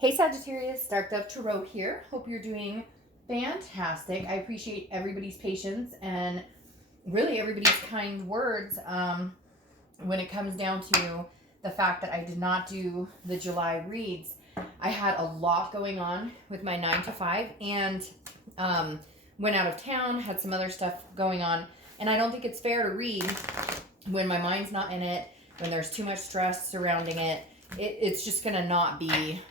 Hey Sagittarius, Dark Dove Tarot here. Hope you're doing fantastic. I appreciate everybody's patience and really everybody's kind words when it comes down to the fact that I did not do the July reads. I had a lot going on with my 9 to 5 and went out of town, had some other stuff going on, and I don't think it's fair to read when my mind's not in it, when there's too much stress surrounding it. It's just going to not be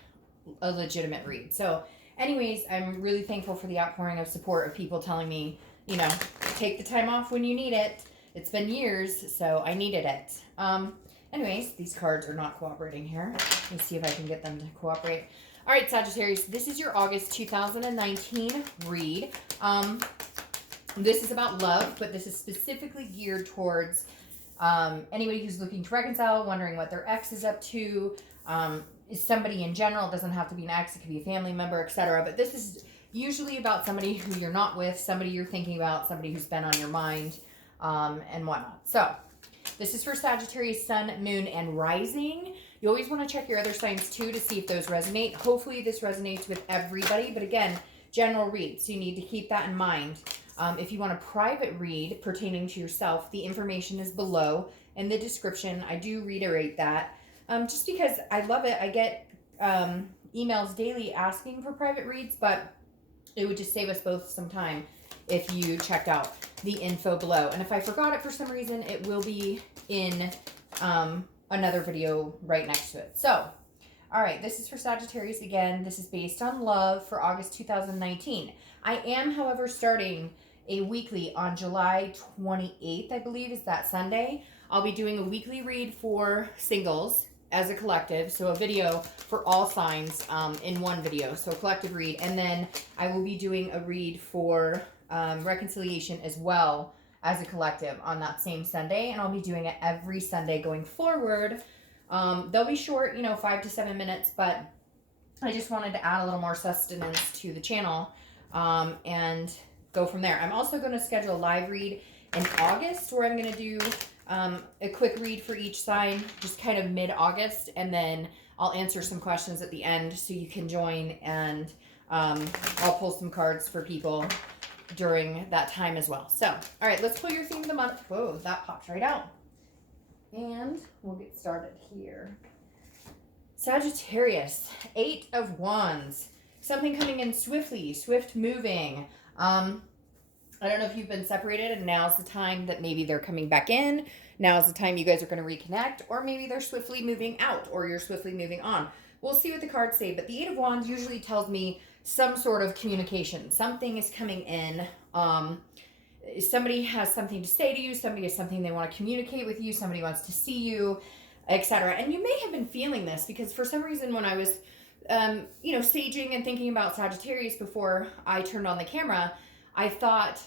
a legitimate read. So anyways, I'm really thankful for the outpouring of support of people telling me, you know, take the time off when you need it. It's been years, so I needed it. Anyways, these cards are not cooperating here. Let me see if I can get them to cooperate. All right, Sagittarius, this is your August 2019 read. This is about love, but this is specifically geared towards anybody who's looking to reconcile, wondering what their ex is up to, is somebody in general. It doesn't have to be an ex, it could be a family member, etc. But this is usually about somebody who you're not with, somebody you're thinking about, somebody who's been on your mind, and whatnot. So this is for Sagittarius, Sun, Moon, and Rising. You always want to check your other signs too to see if those resonate. Hopefully this resonates with everybody, but again, general read, so you need to keep that in mind. If you want a private read pertaining to yourself, the information is below in the description. I do reiterate that. Just because I love it. I get emails daily asking for private reads, but it would just save us both some time if you checked out the info below. And if I forgot it for some reason, it will be in another video right next to it. So, all right, this is for Sagittarius again. This is based on love for August 2019. I am, however, starting a weekly on July 28th, I believe, is that Sunday. I'll be doing a weekly read for singles as a collective, so a video for all signs in one video, so a collective read, and then I will be doing a read for reconciliation as well as a collective on that same Sunday, and I'll be doing it every Sunday going forward. They'll be short, 5 to 7 minutes, but I just wanted to add a little more sustenance to the channel and go from there. I'm also going to schedule a live read in August where I'm going to do a quick read for each sign, just kind of mid-August, and then I'll answer some questions at the end so you can join, and I'll pull some cards for people during that time as well. So, all right, let's pull your theme of the month. Whoa, that popped right out. And we'll get started here. Sagittarius, 8 of Wands. Something coming in swiftly, swift moving. I don't know if you've been separated and now's the time that maybe they're coming back in. Now's the time you guys are going to reconnect, or maybe they're swiftly moving out, or you're swiftly moving on. We'll see what the cards say, but the 8 of Wands usually tells me some sort of communication. Something is coming in. Somebody has something to say to you. Somebody has something they want to communicate with you. Somebody wants to see you, etc. And you may have been feeling this because for some reason when I was, saging and thinking about Sagittarius before I turned on the camera, I thought,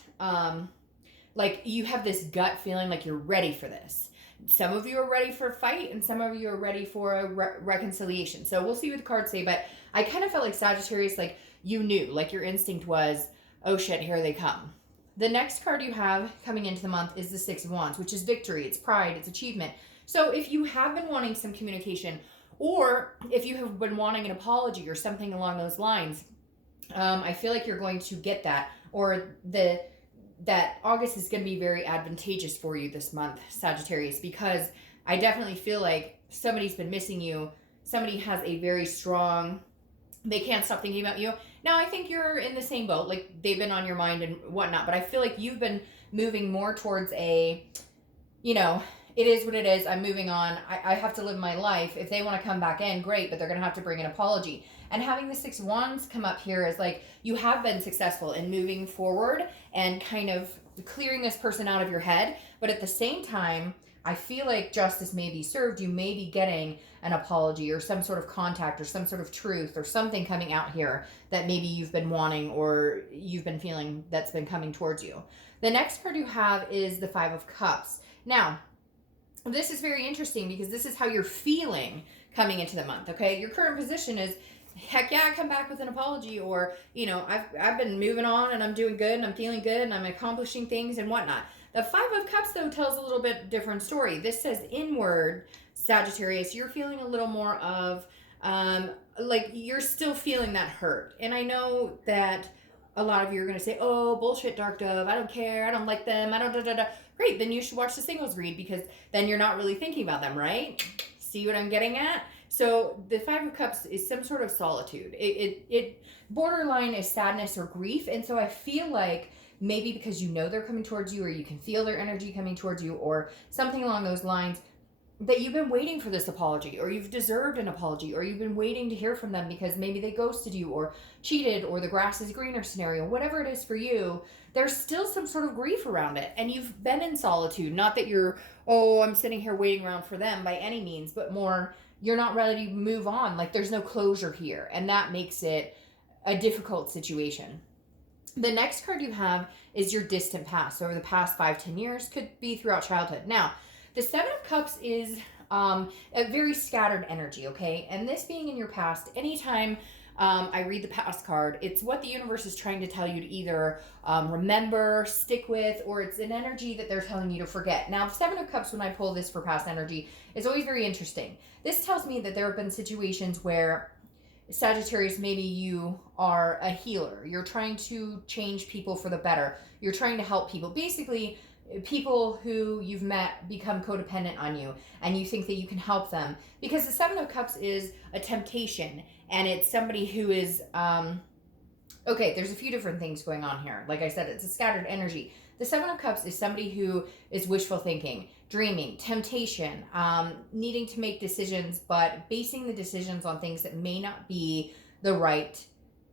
like you have this gut feeling like you're ready for this. Some of you are ready for a fight and some of you are ready for a reconciliation. So we'll see what the cards say, but I kind of felt like Sagittarius, like you knew, like your instinct was, oh shit, here they come. The next card you have coming into the month is the 6 of Wands, which is victory. It's pride. It's achievement. So if you have been wanting some communication, or if you have been wanting an apology or something along those lines, I feel like you're going to get that, or that August is going to be very advantageous for you this month, Sagittarius, because I definitely feel like somebody's been missing you. Somebody has a very strong, they can't stop thinking about you. Now, I think you're in the same boat, like they've been on your mind and whatnot, but I feel like you've been moving more towards a, it is what it is. I'm moving on. I have to live my life. If they want to come back in, great, but they're going to have to bring an apology. And having the 6 of Wands come up here is like you have been successful in moving forward and kind of clearing this person out of your head. But at the same time, I feel like justice may be served. You may be getting an apology or some sort of contact or some sort of truth or something coming out here that maybe you've been wanting or you've been feeling that's been coming towards you. The next card you have is the 5 of Cups. Now, this is very interesting because this is how you're feeling coming into the month, okay? Your current position is, heck yeah, come back with an apology, or, I've been moving on and I'm doing good and I'm feeling good and I'm accomplishing things and whatnot. The 5 of Cups, though, tells a little bit different story. This says inward, Sagittarius, you're feeling a little more of like you're still feeling that hurt. And I know that a lot of you are going to say, oh, bullshit, Dark Dove. I don't care. I don't like them. I don't, da, da, da. Great. Then you should watch the singles read, because then you're not really thinking about them, right? See what I'm getting at? So the Five of Cups is some sort of solitude. It borderline is sadness or grief. And so I feel like maybe because you know they're coming towards you, or you can feel their energy coming towards you, or something along those lines, that you've been waiting for this apology, or you've deserved an apology, or you've been waiting to hear from them because maybe they ghosted you or cheated, or the grass is greener scenario, whatever it is for you. There's still some sort of grief around it, and you've been in solitude. Not that you're, oh, I'm sitting here waiting around for them by any means, but more, you're not ready to move on. Like there's no closure here, and that makes it a difficult situation. The next card you have is your distant past. So over the past 5-10 years, could be throughout childhood. Now, the Seven of Cups is a very scattered energy, okay? And this being in your past, anytime I read the past card, it's what the universe is trying to tell you to either remember, stick with, or it's an energy that they're telling you to forget. Now, the Seven of Cups, when I pull this for past energy, is always very interesting. This tells me that there have been situations where Sagittarius, maybe you are a healer. You're trying to change people for the better. You're trying to help people. Basically, people who you've met become codependent on you, and you think that you can help them. Because the Seven of Cups is a temptation, and it's somebody who is, okay, there's a few different things going on here. Like I said, it's a scattered energy. The Seven of Cups is somebody who is wishful thinking, dreaming, temptation, needing to make decisions, but basing the decisions on things that may not be the right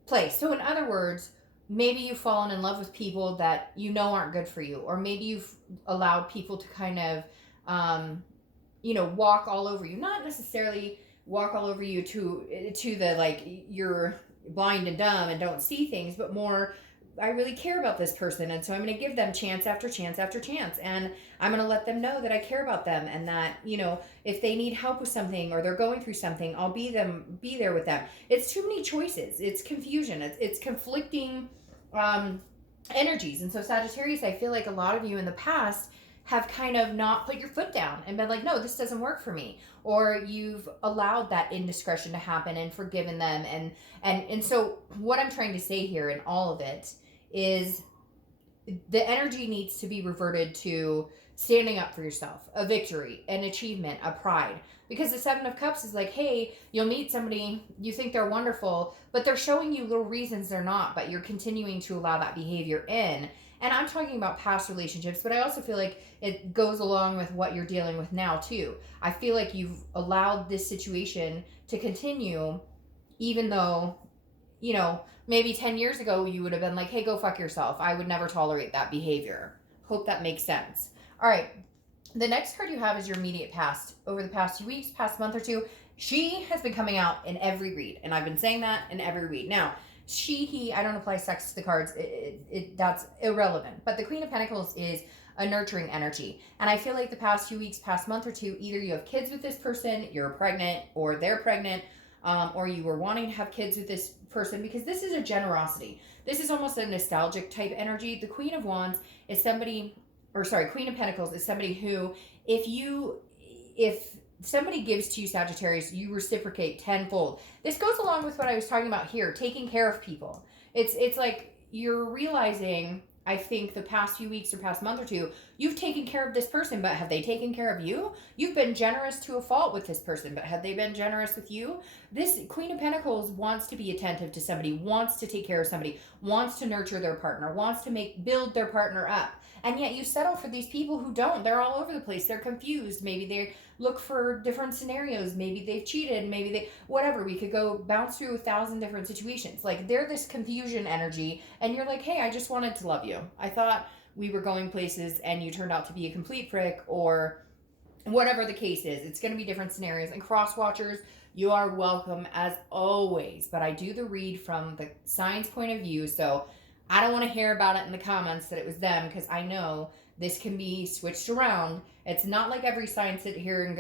place. So in other words, maybe you've fallen in love with people that you know aren't good for you, or maybe you've allowed people to kind of, walk all over you. Not necessarily walk all over you to the, like, you're blind and dumb and don't see things, but more, I really care about this person, and so I'm going to give them chance after chance after chance, and I'm going to let them know that I care about them, and that, if they need help with something or they're going through something, I'll be there with them. It's too many choices. It's confusion. It's conflicting energies. And so Sagittarius, I feel like a lot of you in the past have kind of not put your foot down and been like, no, this doesn't work for me. Or you've allowed that indiscretion to happen and forgiven them. And so what I'm trying to say here in all of it is the energy needs to be reverted to standing up for yourself, a victory, an achievement, a pride. Because the Seven of Cups is like, hey, you'll meet somebody, you think they're wonderful, but they're showing you little reasons they're not, but you're continuing to allow that behavior in. And I'm talking about past relationships, but I also feel like it goes along with what you're dealing with now too. I feel like you've allowed this situation to continue, even though, maybe 10 years ago you would have been like, hey, go fuck yourself. I would never tolerate that behavior. Hope that makes sense. All right. The next card you have is your immediate past. Over the past few weeks, past month or two, she has been coming out in every read. And I've been saying that in every read. Now, he, I don't apply sex to the cards. That's irrelevant. But the Queen of Pentacles is a nurturing energy. And I feel like the past few weeks, past month or two, either you have kids with this person, you're pregnant, or they're pregnant, or you were wanting to have kids with this person, because this is a generosity. This is almost a nostalgic type energy. The Queen of Wands is somebody, Queen of Pentacles is somebody who, if somebody gives to you, Sagittarius, you reciprocate tenfold. This goes along with what I was talking about here, taking care of people. It's like you're realizing, I think the past few weeks or past month or two, you've taken care of this person, but have they taken care of you? You've been generous to a fault with this person, but have they been generous with you? This Queen of Pentacles wants to be attentive to somebody, wants to take care of somebody, wants to nurture their partner, wants to build their partner up. And yet you settle for these people who don't. They're all over the place. They're confused. Maybe they look for different scenarios. Maybe they've cheated. Maybe whatever. We could go bounce through 1,000 different situations. Like, they're this confusion energy, and you're like, hey, I just wanted to love you. I thought we were going places, and you turned out to be a complete prick, or whatever the case is. It's going to be different scenarios. And cross watchers, you are welcome as always. But I do the read from the sign's point of view, so I don't want to hear about it in the comments that it was them, because I know this can be switched around. It's not like every sign sits here and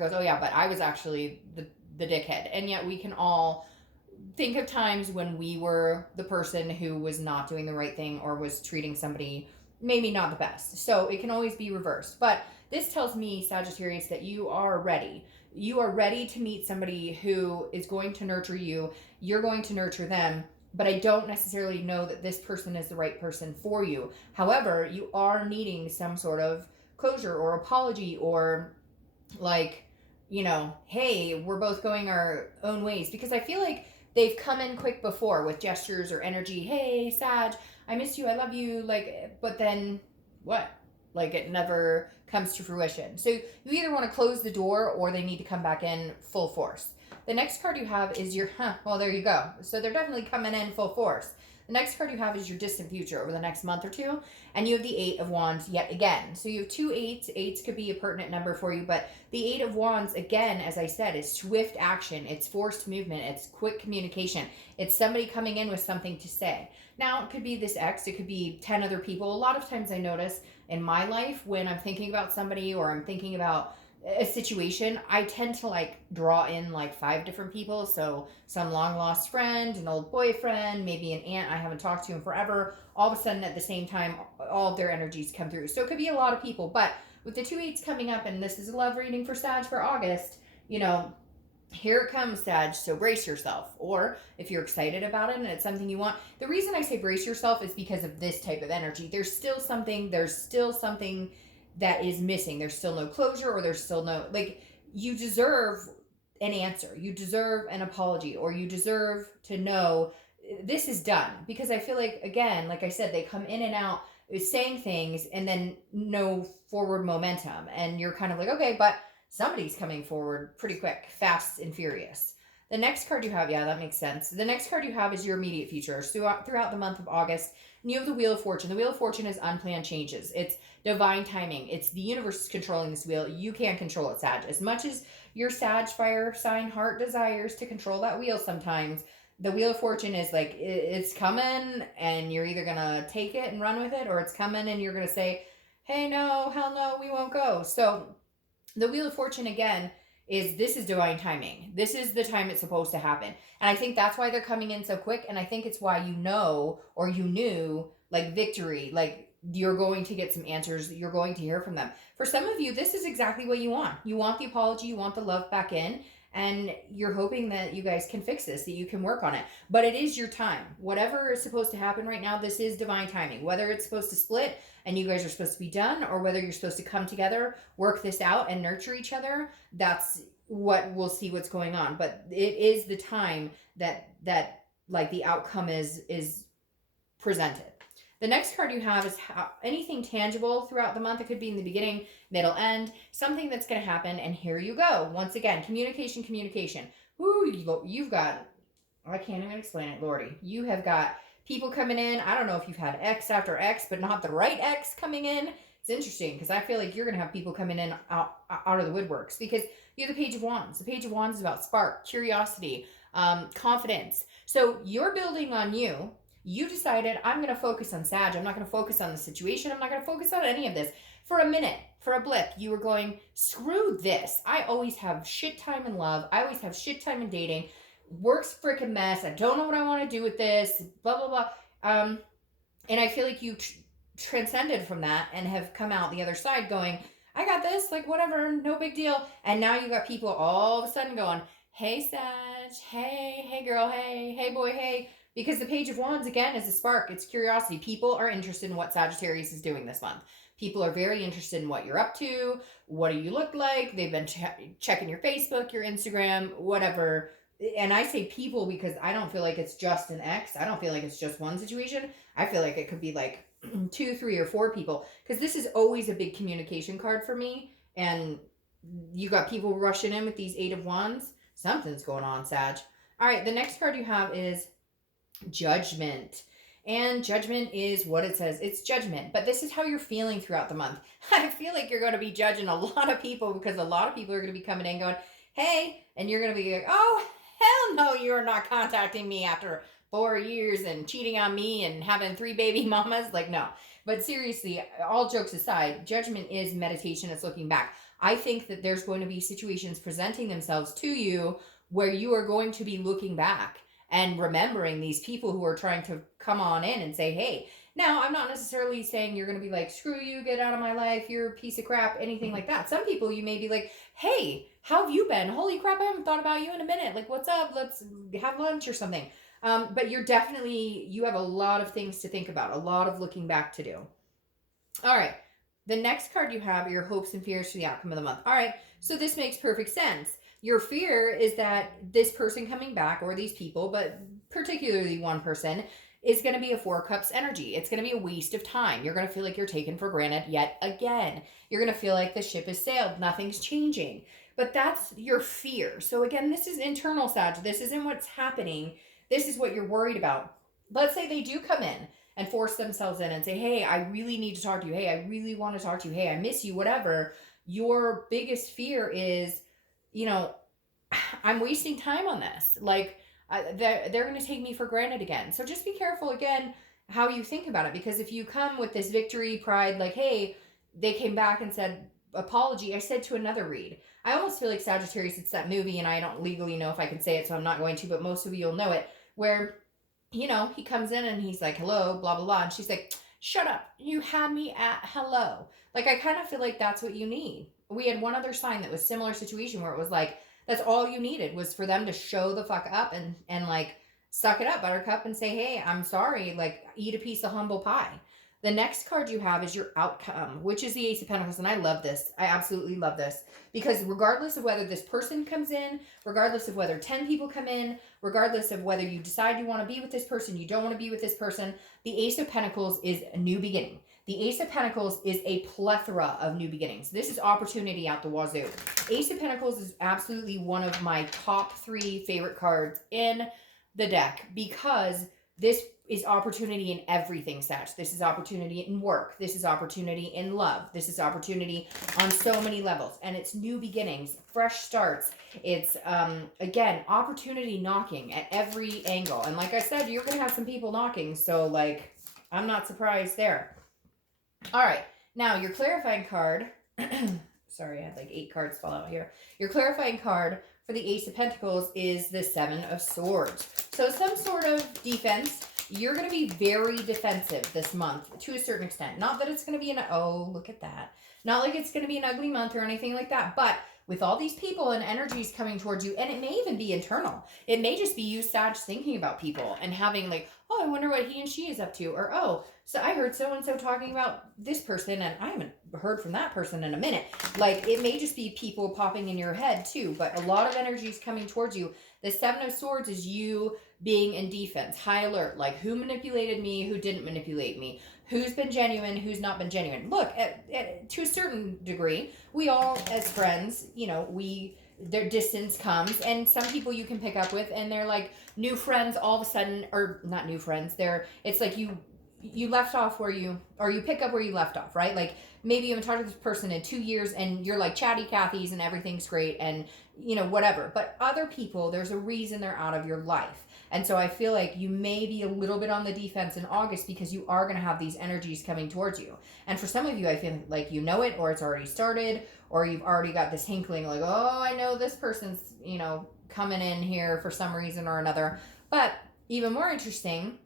goes, oh yeah, but I was actually the dickhead. And yet we can all think of times when we were the person who was not doing the right thing or was treating somebody maybe not the best. So it can always be reversed. But this tells me, Sagittarius, that you are ready. You are ready to meet somebody who is going to nurture you. You're going to nurture them. But I don't necessarily know that this person is the right person for you. However, you are needing some sort of closure or apology, or like, hey, we're both going our own ways. Because I feel like they've come in quick before with gestures or energy. Hey, Sag, I miss you. I love you. Like, but then what? Like, it never comes to fruition. So you either want to close the door or they need to come back in full force. The next card you have is your, well, there you go. So they're definitely coming in full force. The next card you have is your distant future over the next month or two. And you have the Eight of Wands yet again. So you have two eights. Eights could be a pertinent number for you. But the Eight of Wands, again, as I said, is swift action. It's forced movement. It's quick communication. It's somebody coming in with something to say. Now, it could be this ex. It could be 10 other people. A lot of times I notice in my life when I'm thinking about somebody or I'm thinking about a situation, I tend to like draw in like 5 different people. So some long lost friend, an old boyfriend, maybe an aunt I haven't talked to in forever. All of a sudden at the same time, all of their energies come through. So it could be a lot of people. But with the 2 eights coming up, and this is a love reading for Sag for August, here it comes, Sag. So brace yourself. Or if you're excited about it and it's something you want. The reason I say brace yourself is because of this type of energy. There's still something that is missing. There's still no closure, or there's still no, like, you deserve an answer. You deserve an apology, or you deserve to know this is done. Because I feel like, again, like I said, they come in and out saying things and then no forward momentum. And you're kind of like, okay, but somebody's coming forward pretty quick, fast and furious. The next card you have, yeah, that makes sense. The next card you have is your immediate future. So throughout the month of August, and you have the Wheel of Fortune. The Wheel of Fortune is unplanned changes. It's divine timing. It's the universe is controlling this wheel. You can't control it, Sag. As much as your Sag fire sign heart desires to control that wheel sometimes, the Wheel of Fortune is like, it's coming and you're either going to take it and run with it, or it's coming and you're going to say, hey, no, hell no, we won't go. So the Wheel of Fortune, again, this is divine timing. This is the time it's supposed to happen. And I think that's why they're coming in so quick. And I think it's why you knew, like, victory, like, you're going to get some answers. You're going to hear from them. For some of you, this is exactly what you want. You want the apology. You want the love back in. And you're hoping that you guys can fix this, that you can work on it. But it is your time. Whatever is supposed to happen right now, this is divine timing. Whether it's supposed to split and you guys are supposed to be done, or whether you're supposed to come together, work this out, and nurture each other, that's what we'll see what's going on. But it is the time that like the outcome is presented. The next card you have is anything tangible throughout the month. It could be in the beginning, middle, end, something that's going to happen. And here you go. Once again, communication. Ooh, you've got, I can't even explain it, Lordy. You have got people coming in. I don't know if you've had X after X, but not the right X coming in. It's interesting because I feel like you're going to have people coming in out of the woodworks, because you have the Page of Wands. The Page of Wands is about spark, curiosity, confidence. So you're building on you. You decided, I'm going to focus on Sag. I'm not going to focus on the situation. I'm not going to focus on any of this. For a minute, for a blip, you were going, screw this. I always have shit time in love. I always have shit time in dating. Work's freaking mess. I don't know what I want to do with this. Blah, blah, blah. And I feel like you transcended from that and have come out the other side going, I got this. Like, whatever. No big deal. And now you got people all of a sudden going, hey, Sag. Hey girl. Hey, boy. Hey. Because the Page of Wands, again, is a spark. It's curiosity. People are interested in what Sagittarius is doing this month. People are very interested in what you're up to. What do you look like? They've been checking your Facebook, your Instagram, whatever. And I say people because I don't feel like it's just an ex. I don't feel like it's just one situation. I feel like it could be like 2, 3, or 4 people. Because this is always a big communication card for me. And you got people rushing in with these 8 of Wands. Something's going on, Sag. All right, the next card you have is Judgment. And Judgment is what it says. It's judgment. But this is how you're feeling throughout the month. I feel like you're going to be judging a lot of people, because a lot of people are going to be coming in going, hey, and you're going to be like, oh, hell no, you're not contacting me after 4 years and cheating on me and having 3 baby mamas. Like, no. But seriously, all jokes aside, judgment is meditation. It's looking back. I think that there's going to be situations presenting themselves to you where you are going to be looking back and remembering these people who are trying to come on in and say, hey. Now, I'm not necessarily saying you're going to be like, screw you, get out of my life, you're a piece of crap, anything like that. Some people you may be like, hey, how have you been? Holy crap, I haven't thought about you in a minute. Like, what's up? Let's have lunch or something. But you have a lot of things to think about, a lot of looking back to do. All right. The next card you have are your hopes and fears for the outcome of the month. All right. So this makes perfect sense. Your fear is that this person coming back, or these people, but particularly one person, is going to be a 4 cups energy. It's going to be a waste of time. You're going to feel like you're taken for granted yet again. You're going to feel like the ship has sailed. Nothing's changing. But that's your fear. So again, this is internal, Sag. This isn't what's happening. This is what you're worried about. Let's say they do come in and force themselves in and say, hey, I really need to talk to you. Hey, I really want to talk to you. Hey, I miss you, whatever. Your biggest fear is, I'm wasting time on this. Like, they're going to take me for granted again. So just be careful, again, how you think about it. Because if you come with this victory, pride, like, hey, they came back and said, apology. I said to another read, I almost feel like Sagittarius, it's that movie, and I don't legally know if I can say it, so I'm not going to, but most of you will know it, where, he comes in and he's like, hello, blah, blah, blah. And she's like, shut up. You had me at hello. Like, I kind of feel like that's what you need. We had one other sign that was similar situation where it was like, that's all you needed was for them to show the fuck up and like, suck it up, buttercup, and say, hey, I'm sorry, like, eat a piece of humble pie. The next card you have is your outcome, which is the Ace of Pentacles. And I love this. I absolutely love this. Because regardless of whether this person comes in, regardless of whether 10 people come in, regardless of whether you decide you want to be with this person, you don't want to be with this person, the Ace of Pentacles is a new beginning. The Ace of Pentacles is a plethora of new beginnings. This is opportunity out the wazoo. Ace of Pentacles is absolutely one of my top 3 favorite cards in the deck, because this is opportunity in everything, Sag. This is opportunity in work. This is opportunity in love. This is opportunity on so many levels. And it's new beginnings, fresh starts. It's, again, opportunity knocking at every angle. And like I said, you're going to have some people knocking. So, like, I'm not surprised there. All right. Now, your clarifying card. Sorry, I had like 8 cards fall out here. Your clarifying card for the Ace of Pentacles is the 7 of Swords. So some sort of defense. You're going to be very defensive this month to a certain extent. Not that it's going to be look at that. Not like it's going to be an ugly month or anything like that. But with all these people and energies coming towards you, and it may even be internal. It may just be you, Sag, thinking about people and having like, oh, I wonder what he and she is up to. Or, oh, so I heard so-and-so talking about this person and I haven't heard from that person in a minute. Like, it may just be people popping in your head too, but a lot of energies coming towards you. The 7 of Swords is you being in defense, high alert, like who manipulated me, who didn't manipulate me, who's been genuine, who's not been genuine. Look, to a certain degree, we all as friends, their distance comes, and some people you can pick up with, and they're like new friends all of a sudden, or not new friends, it's like you left off you pick up where you left off, right? Like, maybe you haven't talked to this person in 2 years and you're like chatty Cathy's and everything's great and whatever. But other people, there's a reason they're out of your life. And so I feel like you may be a little bit on the defense in August because you are going to have these energies coming towards you. And for some of you, I feel like you know it, or it's already started, or you've already got this inkling like, oh, I know this person's, coming in here for some reason or another. But even more interesting,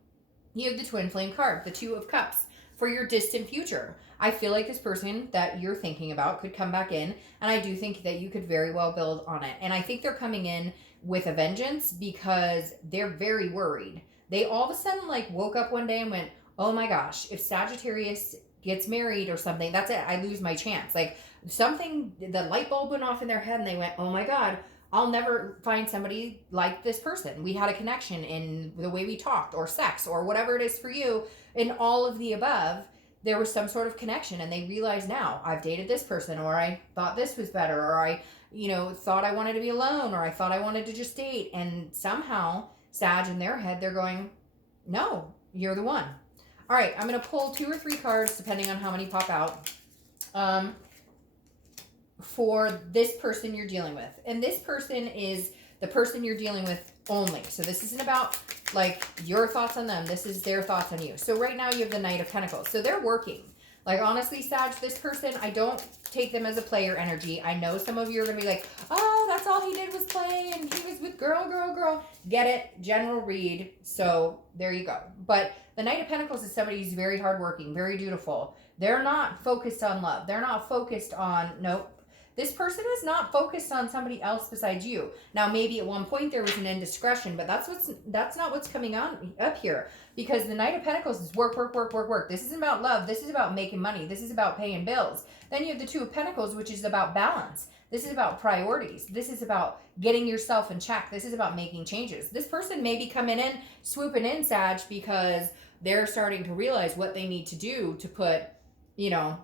you have the twin flame card, the 2 of Cups, for your distant future. I feel like this person that you're thinking about could come back in, and I do think that you could very well build on it. And I think they're coming in with a vengeance because they're very worried. They all of a sudden like woke up one day and went, oh my gosh, if Sagittarius gets married or something, that's it. I lose my chance. Like, the light bulb went off in their head and they went, oh my God, I'll never find somebody like this person. We had a connection in the way we talked, or sex, or whatever it is for you. In all of the above, there was some sort of connection, and they realize now, I've dated this person, or I thought this was better, or I, thought I wanted to be alone, or I thought I wanted to just date. And somehow, Sag, in their head, they're going, no, you're the one. All right, I'm going to pull 2 or 3 cards, depending on how many pop out. For this person you're dealing with. And this person is the person you're dealing with only. So this isn't about like your thoughts on them. This is their thoughts on you. So right now you have the Knight of Pentacles. So they're working. Like, honestly, Sag, this person, I don't take them as a player energy. I know some of you are going to be like, oh, that's all he did was play and he was with girl. Get it? General read. So there you go. But the Knight of Pentacles is somebody who's very hardworking, very dutiful. They're not focused on love. They're not focused on, nope. This person is not focused on somebody else besides you. Now, maybe at one point there was an indiscretion, but that's not what's coming on up here, because the Knight of Pentacles is work. This isn't about love. This is about making money. This is about paying bills. Then you have the Two of Pentacles, which is about balance. This is about priorities. This is about getting yourself in check. This is about making changes. This person may be coming in, swooping in, Sag, because they're starting to realize what they need to do to put, you know,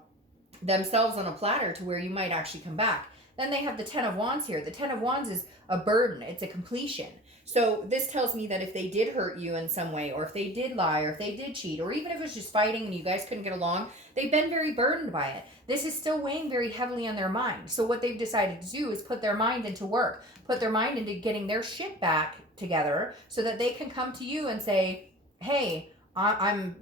themselves on a platter to where you might actually come back. Then they have the Ten of Wands here. The Ten of Wands is a burden. It's a completion. So this tells me that if they did hurt you in some way, or if they did lie, or if they did cheat, or even if it was just fighting and you guys couldn't get along, they've been very burdened by it. This is still weighing very heavily on their mind. So what they've decided to do is put their mind into work, put their mind into getting their shit back together so that they can come to you and say, hey, I'm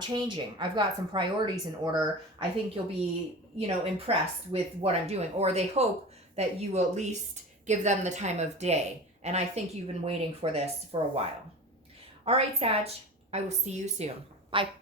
changing. I've got some priorities in order. I think you'll be, impressed with what I'm doing. Or they hope that you will at least give them the time of day. And I think you've been waiting for this for a while. All right, Sag, I will see you soon. Bye.